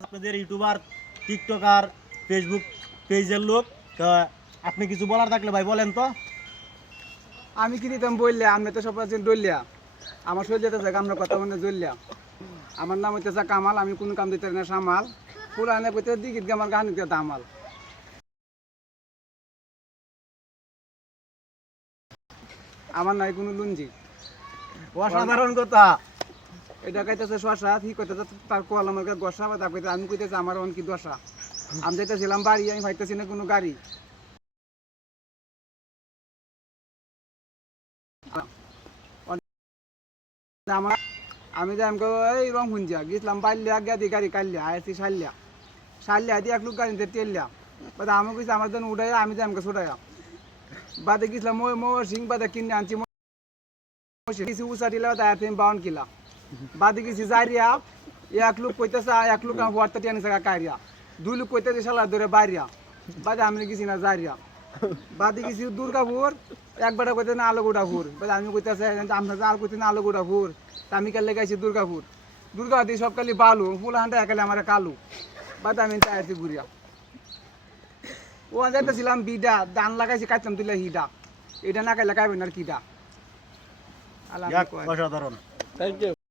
আপনাদের YouTuber TikToker Facebook পেজের লোক তো আপনি কিছু বলার থাকলে ভাই বলেন তো। আমি কি দিতাম বললে আমি তো সব আছেন ডলিয়া আমার শরীর যেতেছে আমরা কথা মনে জ্বললিয়া আমার নাম হইতেছে কামাল আমি কোনো কাম দিতে না সামাল পুরানে কইতে দিগিত আমার গান দিতে দামাল আমার নাই কোনো লুঞ্জি অসাধারণ কথা। এটা কইতেছে শশা কি কইতেছে তার কোয়াল আমার গসা বা তা কইতে আমি কইতেছে আমার অন কি দশা আমি যাইতেছিলাম বাড়ি আমি পাইতেছি না কোনো গাড়ি আমার আমি যাই আমি এই রং হুঞ্জা গেছিলাম বাইলিয়া গিয়া দি গাড়ি কাটলিয়া আইসি সারলিয়া সারলিয়া দিয়ে এক লোক গাড়িতে তেললিয়া বাদে আমি কইছি আমার জন্য উঠাইয়া আমি যাই আমাকে ছুটাইয়া বাদে গেছিলাম সিং বাদে কিনে আনছি কিছু উষা দিলে তাই 52 কিলা বাদে গেছি যাইরিয়া এক লোক কইতেছে এক লোক হুয়ারতে টেনে থাকা কাইরিয়া দুই লোক কইতেছে শালা ধরে বাইরিয়া বাদে আমি গেছি না যাইরিয়া বাদে গেছি দুর্গাপুর একবার কইতে না আলোগুড়াপুর বাদে আমি কইতেছে আমরা আর কইতে না আলোগুড়াপুর আমি কালে গেছি দুর্গাপুর দুর্গাপুর সব কালি বালু ফুলাহানটা একালে আমার কালু বাদে আমি চাইছি ঘুরিয়া ও যাইতেছিলাম বিডা ধান লাগাইছি কাটতাম তুলে হিডা এটা না কাইলে কাইবেন আর কিডা অসাধারণ। Thank you.